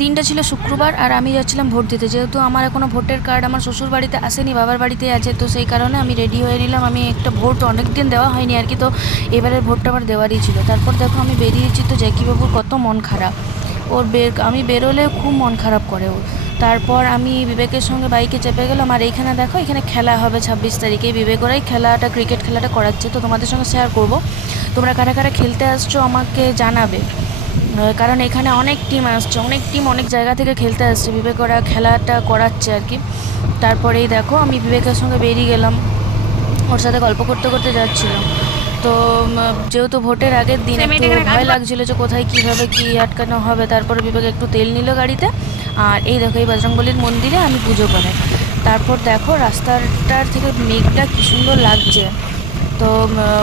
দিনটা ছিল শুক্রবার আর আমি যাচ্ছিলাম ভোট দিতে। যেহেতু আমার এখনও ভোটের কার্ড আমার শ্বশুর বাড়িতে আসেনি, বাবার বাড়িতে আছে, তো সেই কারণে আমি রেডি হয়ে নিলাম। আমি একটা ভোট অনেক দিন দেওয়া হয়নি আর কি, তো এবারের ভোটটা আমার দেওয়ারই ছিল। তারপর দেখো আমি বেরিয়েছি তো জ্যাকিবাবুর কত মন খারাপ। ওর বের, আমি বেরোলে খুব মন খারাপ করে ওর। তারপর আমি বিবেকের সঙ্গে বাইকে চেপে গেলাম আর এইখানে দেখো, এখানে খেলা হবে ছাব্বিশ তারিখে। বিবেক ওরাই খেলাটা ক্রিকেট খেলাটা করাচ্ছে, তো তোমাদের সঙ্গে শেয়ার করব। তোমরা কারা কারা খেলতে আসছো আমাকে জানাবে। কারণ এখানে অনেক টিম আসছে অনেক টিম অনেক জায়গা থেকে খেলতে আসছে। বিবেক ওরা খেলাটা করাচ্ছে আর কি। তারপরেই দেখো আমি বিবেকের সঙ্গে বেরিয়ে গেলাম। ওর সাথে গল্প করতে করতে যাচ্ছিলাম। তো যেহেতু ভোটের আগের দিন একটু ভয় লাগছিল যে কোথায় কীভাবে কী আটকানো হবে। তারপরে বিবেক একটু তেল নিল গাড়িতে। আর এই দেখো এই বজরংবলির মন্দিরে আমি পুজো করে। তারপর দেখো রাস্তাটার থেকে মেঘটা কী সুন্দর লাগছে। তো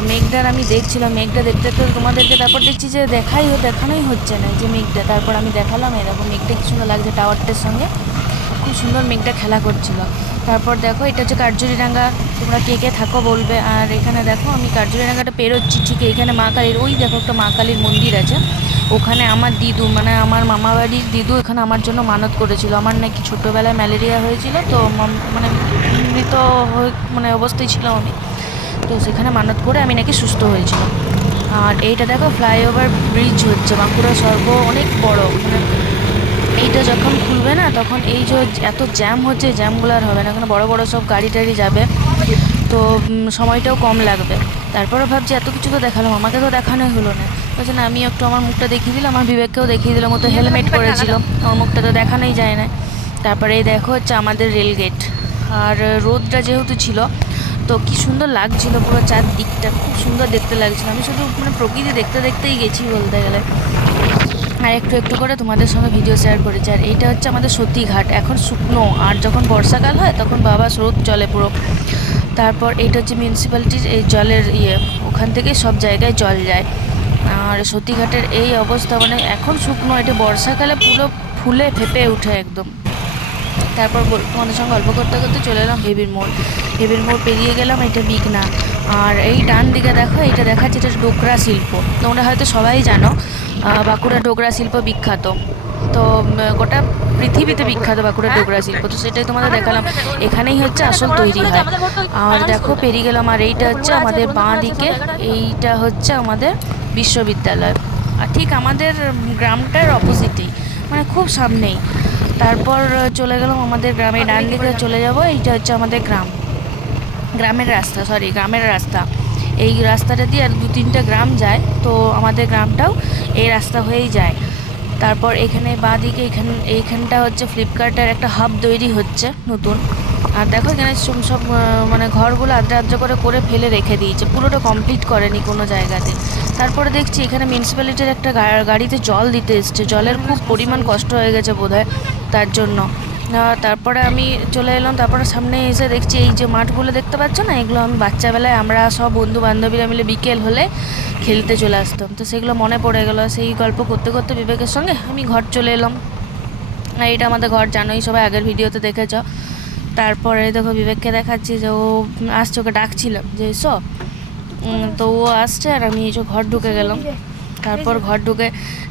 মেঘটার আমি দেখছিলাম। মেঘটা দেখতে তো তোমাদেরকে তারপর দেখছি যে দেখাই দেখানোই হচ্ছে না। যে মেঘটা তারপর আমি দেখালাম এরকম মেঘটা কি সুন্দর লাগছে টাওয়ারটার সঙ্গে। খুব সুন্দর মেঘটা খেলা করছিল। তারপর দেখো, এটা হচ্ছে কার্জুরিডাঙ্গা তোমরা কে কে থাকো বলবে। আর এখানে দেখো, আমি কার্জুরিডাঙ্গাটা পেরোচ্ছি ঠিক এখানে মা কালীর, ওই দেখো একটা মা কালীর মন্দির আছে। ওখানে আমার দিদু মানে আমার মামা বাড়ির দিদু এখানে আমার জন্য মানত করেছিল। আমার নাকি ছোটোবেলায় ম্যালেরিয়া হয়েছিল, তো মানে মৃত মানে অবস্থায় ছিলাম আমি। তো সেখানে মানত করে আমি নাকি সুস্থ হয়েছিলাম। আর এইটা দেখো ফ্লাইওভার ব্রিজ হচ্ছে বাঁকুড়া সর্ব অনেক বড়। মানে এইটা যখন খুলবে না তখন এই যে এত জ্যাম হচ্ছে জ্যামগুলো আর হবে না। কারণ বড় বড় সব গাড়ি টাড়ি যাবে তো সময়টাও কম লাগবে। তারপরে ভাবছি এত কিছু তো দেখালাম আমাকে তো দেখানোই হলো না। বলছে না আমি একটু আমার মুখটা দেখিয়ে দিলাম আমার বিবেককেও দেখিয়ে দিলাম ও তো হেলমেট পরেছিল। আমার মুখটা তো দেখানোই যায় না। তারপরে এই দেখো হচ্ছে আমাদের রেলগেট আর রোদটা যেহেতু ছিল তো কি সুন্দর লাগছিল পুরো চারদিকটা, খুব সুন্দর দেখতে লাগছিল। আমি শুধু মানে প্রকৃতি দেখতে দেখতেই গেছি বলতে গেলে। আর একটু একটু করে তোমাদের সঙ্গে ভিডিও শেয়ার করেছি। আর এইটা হচ্ছে আমাদের সতীঘাট। এখন শুকনো। আর যখন বর্ষাকাল হয়, তখন বাবা স্রোত চলে পুরো। তারপর এইটা হচ্ছে মিউনিসিপ্যালিটির এই জলের ইয়ে। ওখান থেকে সব জায়গায় জল যায়। আর সতীঘাটের এই অবস্থা মানে এখন শুকনো। এটা বর্ষাকালে পুরো ফুলে ফেপে ওঠে একদম। তারপর তোমাদের সঙ্গে গল্প করতে করতে চলে এলাম হেবির মোড়। হেবির মোড় পেরিয়ে গেলাম এটা বিকনা আর এই ডান দিকে দেখো, এটা দেখাচ্ছে এটা ডোকরা শিল্প। তোমরা হয়তো সবাই জানো বাঁকুড়া ডোকরা শিল্প বিখ্যাত। তো গোটা পৃথিবীতে বিখ্যাত বাঁকুড়া ডোকরা শিল্প। তো সেটাই তোমাদের দেখালাম। এখানেই হচ্ছে আসল তৈরি হয়। আর দেখো, পেরিয়ে গেলাম, আর এইটা হচ্ছে আমাদের বাঁ দিকে। এইটা হচ্ছে আমাদের বিশ্ববিদ্যালয়। আর ঠিক আমাদের গ্রামটার অপোজিটেই মানে খুব সামনেই। তারপর চলে গেলাম আমাদের গ্রামে ডান দিকে চলে যাব। এইটা হচ্ছে আমাদের গ্রাম। গ্রামের রাস্তা সরি গ্রামের রাস্তা। এই রাস্তাটা দিয়ে আর দু তিনটা গ্রাম যায় তো আমাদের গ্রামটাও এই রাস্তা হয়েই যায়। তারপর এখানে বাঁ দিকে এখান এইখানটা হচ্ছে ফ্লিপকার্টের একটা হাব তৈরি হচ্ছে নতুন। আর দেখো এখানে সব সব মানে ঘরগুলো আদ্রা আদ্রা করে করে ফেলে রেখে দিয়েছে। পুরোটা কমপ্লিট করেনি কোনো জায়গাতে। তারপরে দেখছি এখানে মিউনিসিপ্যালিটির একটা গাড়িতে জল দিতে এসছে। জলের খুব পরিমাণ কষ্ট হয়ে গেছে বোধহয় তার জন্য। তারপরে আমি চলে এলাম, তারপরে সামনে এসে দেখছি এই যে মাঠগুলো দেখতে পাচ্ছ না? এগুলো আমি বাচ্চাবেলায় আমরা সব বন্ধু বান্ধবীরা মিলে বিকেল হলে খেলতে চলে আসতাম। তো সেগুলো মনে পড়ে গেলো। সেই গল্প করতে করতে বিবেকের সঙ্গে আমি ঘর চলে এলাম। আর এটা আমাদের ঘর, জানোই সবাই আগের ভিডিওতে দেখেছ। তারপরে দেখো বিবেককে দেখাচ্ছি যে ও আসছে, ওকে ডাকছিলাম যে, এসো। তো ও আসছে আর আমি এই যে ঘর ঢুকে গেলাম। তারপর ঘর ঢুকে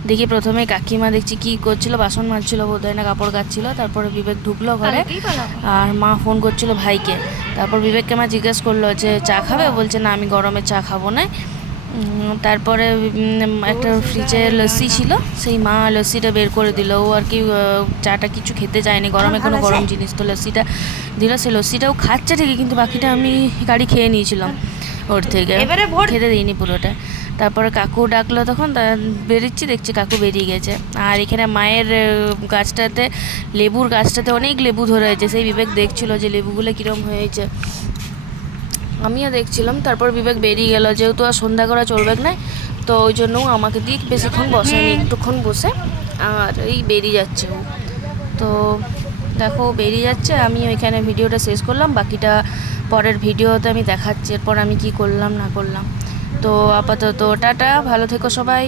দেখি প্রথমে কাকিমা দেখছি কি করছিল বাসন মাজছিল বোধহয় না কাপড় কাচ্ছিল। তারপরে বিবেক ঢুকলো ঘরে আর মা ফোন করছিল ভাইকে। তারপর বিবেককে মা জিজ্ঞেস করল যে চা খাবে? বলছে না আমি গরমে চা খাব না। তারপরে একটা ফ্রিজে লস্যি ছিল সেই মা লস্যিটা বের করে দিল। ও আর কি চাটা কিছু খেতে চায়নি গরমে কোনো গরম জিনিস তো লস্যিটা দিল। সেই লস্যিটাও খাচ্ছে ঠিকই কিন্তু বাকিটা আমি গাড়ি খেয়ে নিয়েছিলাম। ওর থেকে এবারে ভোট খেতে দিইনি পুরোটা। তারপরে কাকু ডাকলো তখন তা বেরিয়েছি দেখছি কাকু বেরিয়ে গেছে। আর এখানে মায়ের গাছটাতে লেবুর গাছটাতে অনেক লেবু ধরে আছে। সেই বিবেক দেখছিল যে লেবুগুলো কীরকম হয়েছে। আমিও দেখছিলাম তারপর বিবেক বেরিয়ে গেল। যেহেতু আর সন্ধ্যা করা চলবে না তো ওই জন্য আমাকে দিয়ে বেশিক্ষণ বসেনি একটুক্ষণ বসে আর এই বেরিয়ে যাচ্ছে তো দেখো বেরিয়ে যাচ্ছে, আমি ওইখানে ভিডিওটা শেষ করলাম, বাকিটা পরের ভিডিওতে আমি দেখাচ্ছি, এরপর আমি কি করলাম না করলাম। তো আপাতত টাটা, ভালো থেকো সবাই।